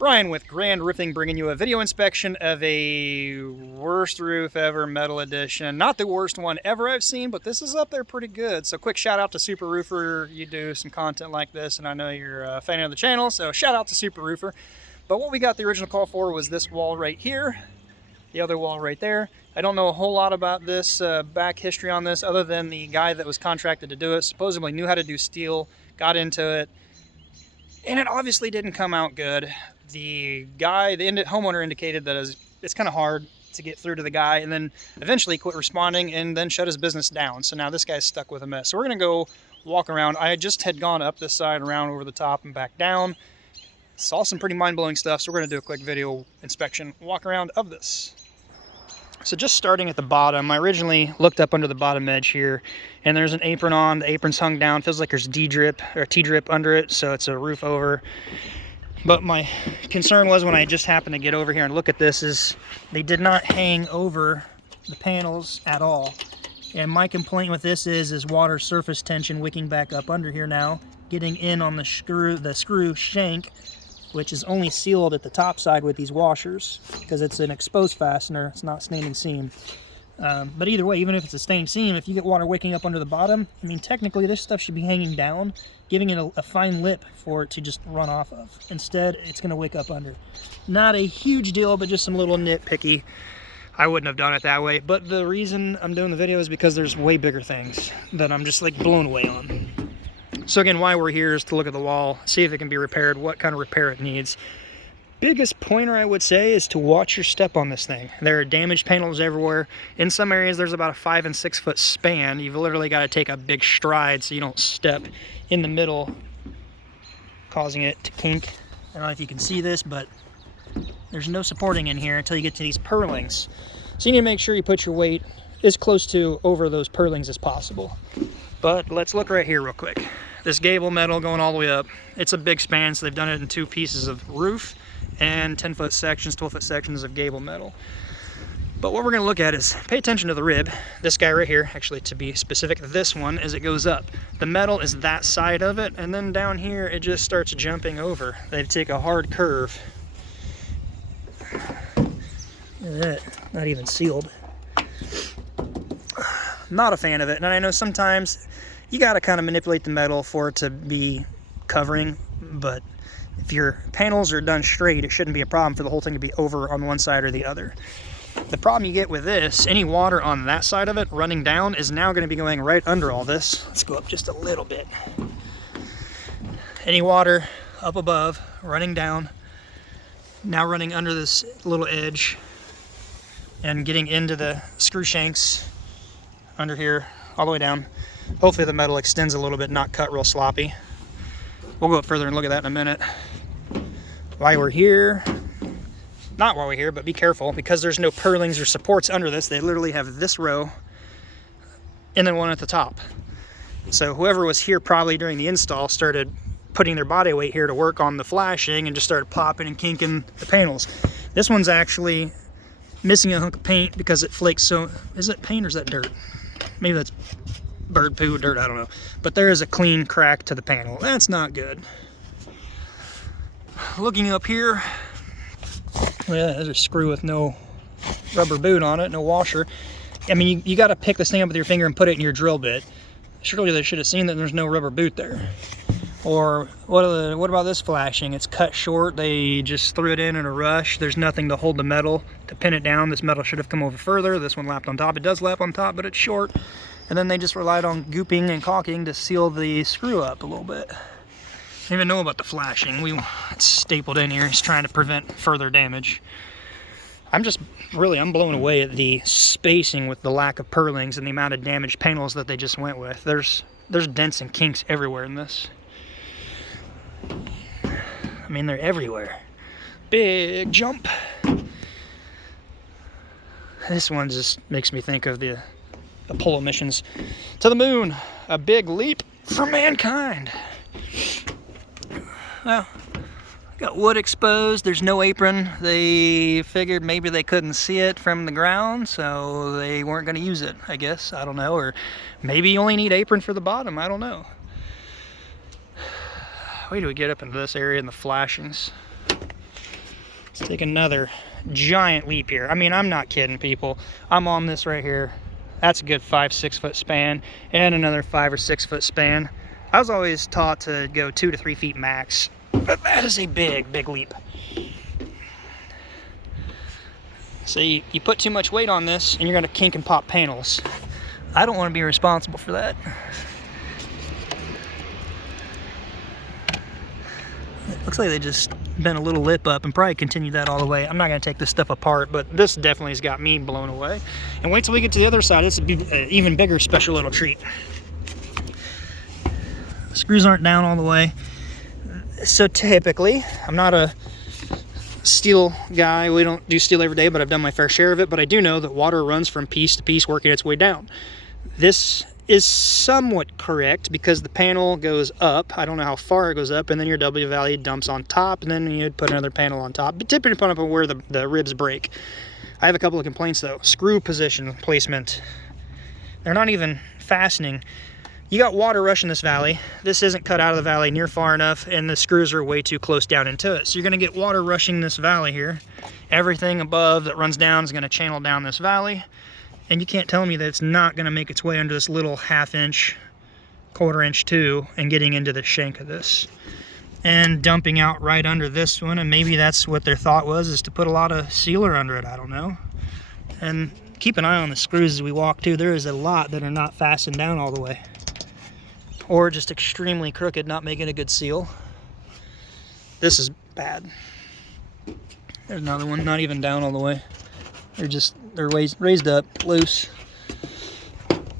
Brian with Grand Roofing, bringing you a video inspection of a worst roof ever metal edition. Not the worst one ever I've seen, but this is up there pretty good. So quick shout out to Super Roofer. You do some content like this, and I know you're a fan of the channel, so shout out to Super Roofer. But what we got the original call for was this wall right here, the other wall right there. I don't know a whole lot about this back history on this, other than the guy that was contracted to do it supposedly knew how to do steel, got into it, and it obviously didn't come out good. The guy, the homeowner indicated that it's kind of hard to get through to the guy, and then eventually quit responding and then shut his business down. So now this guy's stuck with a mess. So we're gonna go walk around. I just had gone up this side, around over the top and back down. Saw some pretty mind-blowing stuff, so we're gonna do a quick video inspection, walk around of this. So just starting at the bottom, I originally looked up under the bottom edge here, and there's an apron on. The apron's hung down. Feels like there's D-drip or T-drip under it, so it's a roof over. But my concern was, when I just happened to get over here and look at this, is they did not hang over the panels at all. And my complaint with this is water surface tension wicking back up under here now, getting in on the screw shank, which is only sealed at the top side with these washers because it's an exposed fastener. It's not standing seam. But either way, even if it's a standing seam, if you get water wicking up under the bottom, I mean, technically this stuff should be hanging down, giving it a fine lip for it to just run off of. Instead, it's gonna wick up under. Not a huge deal, but just some little nitpicky. I wouldn't have done it that way, but the reason I'm doing the video is because there's way bigger things that I'm just like blown away on. So again, why we're here is to look at the wall, see if it can be repaired, what kind of repair it needs. Biggest pointer I would say is to watch your step on this thing. There are damaged panels everywhere. In some areas there's about a 5 and 6 foot span. You've literally got to take a big stride so you don't step in the middle, causing it to kink. I don't know if you can see this, but there's no supporting in here until you get to these purlings. So you need to make sure you put your weight as close to over those purlings as possible. But let's look right here real quick. This gable metal going all the way up. It's a big span, so they've done it in 2 pieces of roof and 10-foot sections, 12-foot sections of gable metal. But what we're going to look at is, pay attention to the rib. This guy right here, actually to be specific, this one, as it goes up. The metal is that side of it, and then down here it just starts jumping over. They take a hard curve. Look at that, not even sealed. Not a fan of it, and I know sometimes you got to kind of manipulate the metal for it to be covering, but if your panels are done straight, it shouldn't be a problem for the whole thing to be over on one side or the other. The problem you get with this, any water on that side of it running down is now going to be going right under all this. Let's go up just a little bit. Any water up above, running down, now running under this little edge and getting into the screw shanks under here, all the way down. Hopefully the metal extends a little bit, not cut real sloppy. We'll go up further and look at that in a minute. While we're here, not while we're here, but be careful, because there's no purlings or supports under this. They literally have this row and then one at the top. So whoever was here probably during the install started putting their body weight here to work on the flashing and just started popping and kinking the panels. This one's actually missing a hunk of paint because it flakes. So is it paint or is that dirt? Maybe that's bird poo, dirt, I don't know. But there is a clean crack to the panel. That's not good. Looking up here, well, there's a screw with no rubber boot on it, no washer. I mean, you got to pick this thing up with your finger and put it in your drill bit. Surely they should have seen that there's no rubber boot there. Or what about this flashing? It's cut short. They just threw it in a rush. There's nothing to hold the metal to pin it down. This metal should have come over further. This one lapped on top. It does lap on top, but it's short. And then they just relied on gooping and caulking to seal the screw up a little bit. I didn't even know about the flashing. It's stapled in here. It's trying to prevent further damage. I'm blown away at the spacing with the lack of purlings and the amount of damaged panels that they just went with. There's dents and kinks everywhere in this. I mean, they're everywhere. Big jump. This one just makes me think of the Apollo missions to the moon. A big leap for mankind. Well, got wood exposed. There's no apron. They figured maybe they couldn't see it from the ground, so they weren't going to use it, I guess. I don't know. Or maybe you only need apron for the bottom. I don't know. Wait till we get up into this area and the flashings. Let's take another giant leap here. I mean, I'm not kidding, people. I'm on this right here. That's a good 5-6 foot span, and another 5 or 6 foot span. I was always taught to go 2 to 3 feet max, but that is a big, big leap. So you put too much weight on this, and you're gonna kink and pop panels. I don't want to be responsible for that. It looks like they just bent a little lip up and probably continue that all the way. I'm not going to take this stuff apart, but this definitely has got me blown away. And wait till we get to the other side. This will be an even bigger special little treat. The screws aren't down all the way. So typically, I'm not a steel guy. We don't do steel every day, but I've done my fair share of it. But I do know that water runs from piece to piece, working its way down. This is somewhat correct because the panel goes up. I don't know how far it goes up, and then your W value dumps on top, and then you'd put another panel on top, but depending upon where the ribs break. I have a couple of complaints though. Screw position placement. They're not even fastening. You got water rushing this valley. This isn't cut out of the valley near far enough, and the screws are way too close down into it. So you're gonna get water rushing this valley here. Everything above that runs down is gonna channel down this valley. And you can't tell me that it's not going to make its way under this little 1/2 inch, 1/4 inch too, and getting into the shank of this. And dumping out right under this one, and maybe that's what their thought was, is to put a lot of sealer under it, I don't know. And keep an eye on the screws as we walk too. There is a lot that are not fastened down all the way. Or just extremely crooked, not making a good seal. This is bad. There's another one, not even down all the way. They're raised up, loose.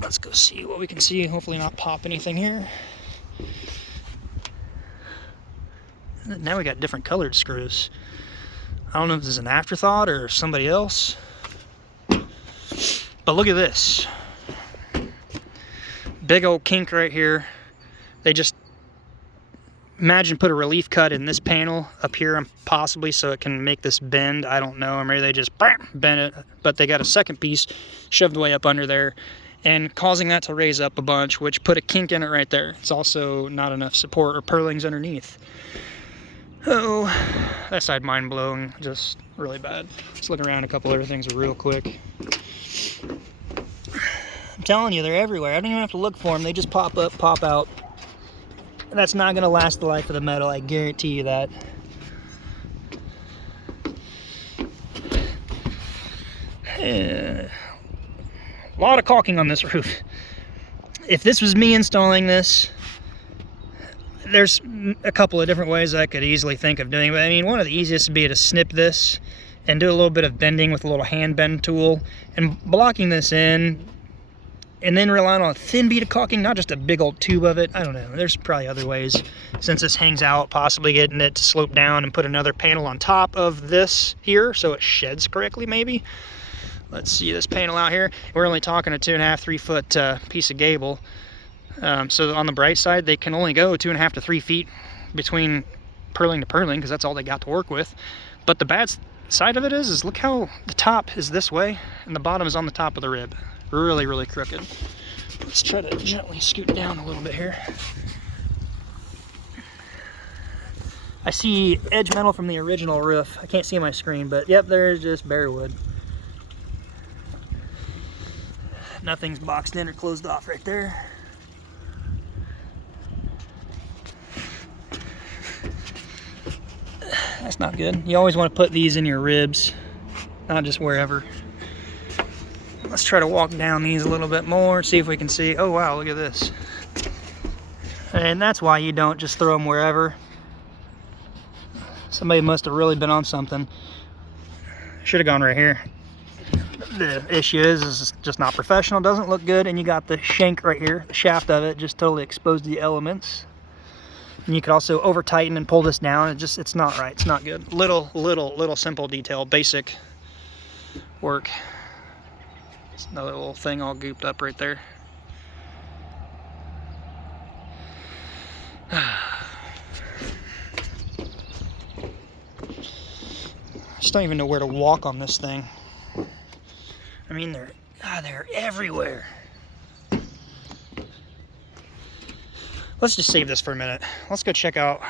Let's go see what we can see. Hopefully not pop anything here. Now we got different colored screws. I don't know if this is an afterthought or somebody else. But look at this. Big old kink right here. They just, imagine put a relief cut in this panel up here, possibly so it can make this bend. I don't know, or maybe they just bend it, but they got a second piece shoved way up under there and causing that to raise up a bunch, which put a kink in it right there. It's also not enough support or purlings underneath. Oh, that side mind blowing, just really bad. Let's look around a couple other things real quick. I'm telling you, they're everywhere. I don't even have to look for them. They just pop up, pop out. That's not going to last the life of the metal, I guarantee you that. A lot of caulking on this roof. If this was me installing this, there's a couple of different ways I could easily think of doing it. I mean, one of the easiest would be to snip this and do a little bit of bending with a little hand bend tool and blocking this in, and then relying on a thin bead of caulking, not just a big old tube of it. I don't know, there's probably other ways. Since this hangs out, possibly getting it to slope down and put another panel on top of this here so it sheds correctly maybe. Let's see this panel out here. We're only talking a 2.5 to 3 foot piece of gable. So on the bright side, they can only go 2.5 to 3 feet between purling to purling because that's all they got to work with. But the bad side of it is look how the top is this way and the bottom is on the top of the rib. Really, really crooked. Let's try to gently scoot down a little bit here. I see edge metal from the original roof. I can't see my screen, but yep, there's just bare wood. Nothing's boxed in or closed off right there. That's not good. You always want to put these in your ribs, not just wherever. Let's try to walk down these a little bit more, see if we can see. Oh wow, look at this. And that's why you don't just throw them wherever. Somebody must have really been on something. Should have gone right here. The issue is it's just not professional, doesn't look good, and you got the shank right here, the shaft of it, just totally exposed to the elements. And you could also over tighten and pull this down. It's not right, it's not good. Little simple detail, basic work. It's another little thing all gooped up right there. I just don't even know where to walk on this thing. I mean, they're everywhere. Let's just save this for a minute. Let's go check out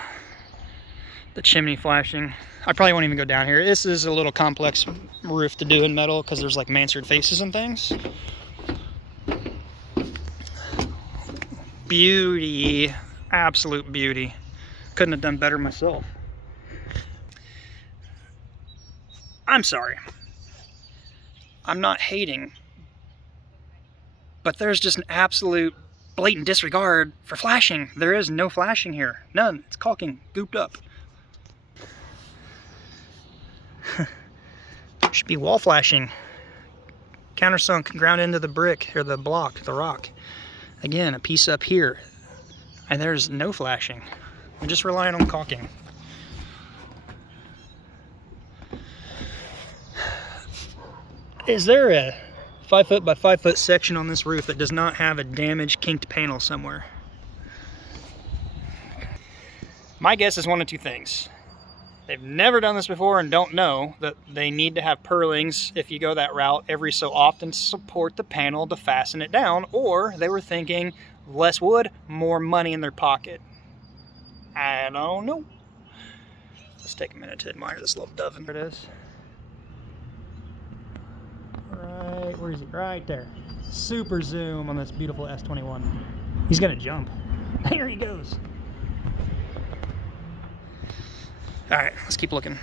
The chimney flashing. I probably won't even go down here. This is a little complex roof to do in metal because there's like mansard faces and things. Beauty. Absolute beauty. Couldn't have done better myself. I'm sorry. I'm not hating. But there's just an absolute blatant disregard for flashing. There is no flashing here. None. It's caulking, gooped up. Should be wall flashing. Countersunk, ground into the brick, or the block, the rock. Again, a piece up here. And there's no flashing. We're just relying on caulking. Is there a 5 foot by 5 foot section on this roof that does not have a damaged, kinked panel somewhere? My guess is one of two things. They've never done this before and don't know that they need to have purlings, if you go that route, every so often to support the panel to fasten it down, or they were thinking less wood, more money in their pocket. I don't know. Let's take a minute to admire this little dove. There it is. Right, where is he? Right there. Super zoom on this beautiful S21. He's gonna jump. There he goes. All right, let's keep looking.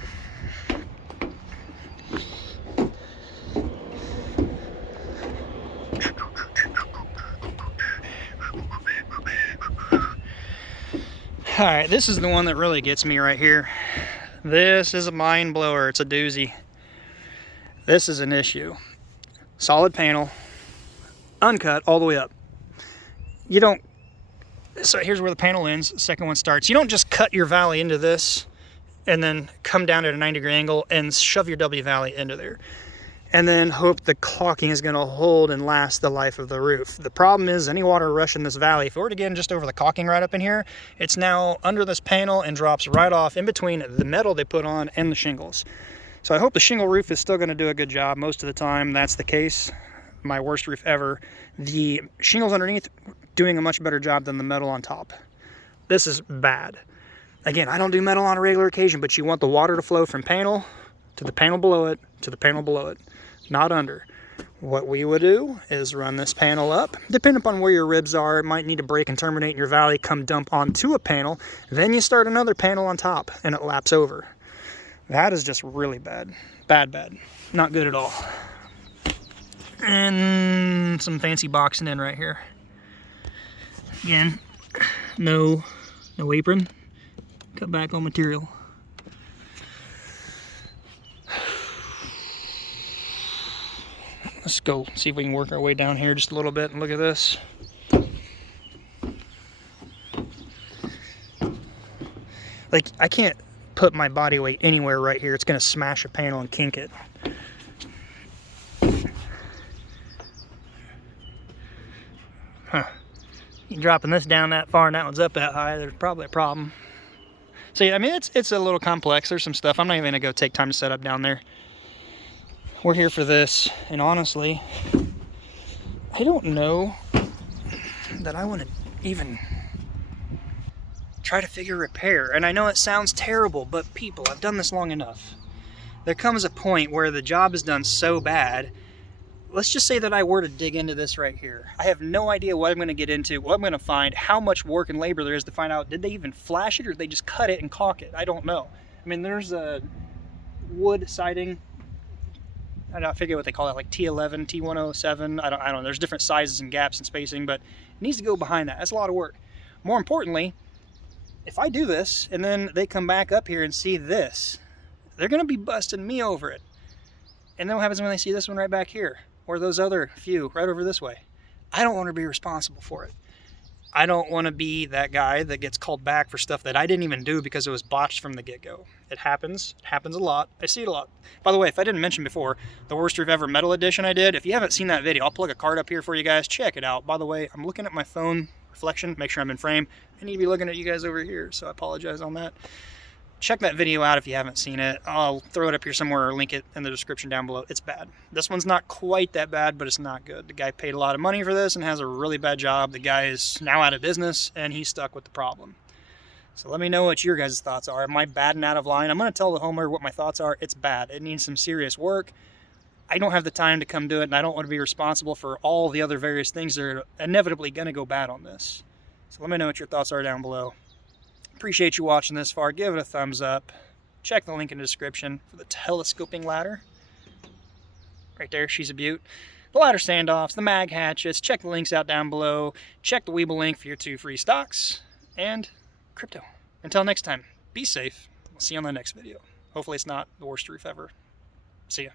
All right, this is the one that really gets me right here. This is a mind blower. It's a doozy. This is an issue. Solid panel, uncut all the way up. You don't, so here's where the panel ends, the second one starts. You don't just cut your valley into this and then come down at a 90-degree angle and shove your W valley into there. And then hope the caulking is gonna hold and last the life of the roof. The problem is any water rush in this valley, if it were to get in just over the caulking right up in here, it's now under this panel and drops right off in between the metal they put on and the shingles. So I hope the shingle roof is still gonna do a good job. Most of the time that's the case. My worst roof ever. The shingles underneath doing a much better job than the metal on top. This is bad. Again, I don't do metal on a regular occasion, but you want the water to flow from panel to the panel below it to the panel below it, not under. What we would do is run this panel up. Depending upon where your ribs are, it might need to break and terminate in your valley, come dump onto a panel. Then you start another panel on top and it laps over. That is just really bad. Bad, bad. Not good at all. And some fancy boxing in right here. Again, no apron. Cut back on material. Let's go see if we can work our way down here just a little bit and look at this. Like, I can't put my body weight anywhere right here. It's gonna smash a panel and kink it. Huh. You're dropping this down that far and that one's up that high, there's probably a problem. So yeah, I mean, it's a little complex. There's some stuff. I'm not even gonna go take time to set up down there. We're here for this, and honestly, I don't know that I want to even try to figure repair. And I know it sounds terrible, but people, I've done this long enough. There comes a point where the job is done so bad. Let's just say that I were to dig into this right here. I have no idea what I'm going to get into, what I'm going to find, how much work and labor there is to find out, did they even flash it or did they just cut it and caulk it? I don't know. I mean, there's a wood siding. I don't forget what they call that, like T11, T107. I don't know. There's different sizes and gaps and spacing, but it needs to go behind that. That's a lot of work. More importantly, if I do this and then they come back up here and see this, they're going to be busting me over it. And then what happens when they see this one right back here, or those other few right over this way? I don't want to be responsible for it. I don't want to be that guy that gets called back for stuff that I didn't even do because it was botched from the get-go. It happens a lot. I see it a lot. By the way, if I didn't mention before, the worst roof ever metal edition I did, if you haven't seen that video, I'll plug a card up here for you guys. Check it out. By the way, I'm looking at my phone reflection, make sure I'm in frame. I need to be looking at you guys over here, so I apologize on that. Check that video out if you haven't seen it. I'll throw it up here somewhere or link it in the description down below. It's bad. This one's not quite that bad, but it's not good. The guy paid a lot of money for this and has a really bad job. The guy is now out of business and he's stuck with the problem. So let me know what your guys' thoughts are. Am I bad and out of line? I'm going to tell the homeowner what my thoughts are. It's bad. It needs some serious work. I don't have the time to come do it, and I don't want to be responsible for all the other various things that are inevitably going to go bad on this. So let me know what your thoughts are down below. Appreciate you watching this far. Give it a thumbs up. Check the link in the description for the telescoping ladder. Right there, she's a beaut. The ladder standoffs, the mag hatches. Check the links out down below. Check the Weeble link for your 2 free stocks. And crypto. Until next time, be safe. We'll see you on the next video. Hopefully it's not the worst roof ever. See ya.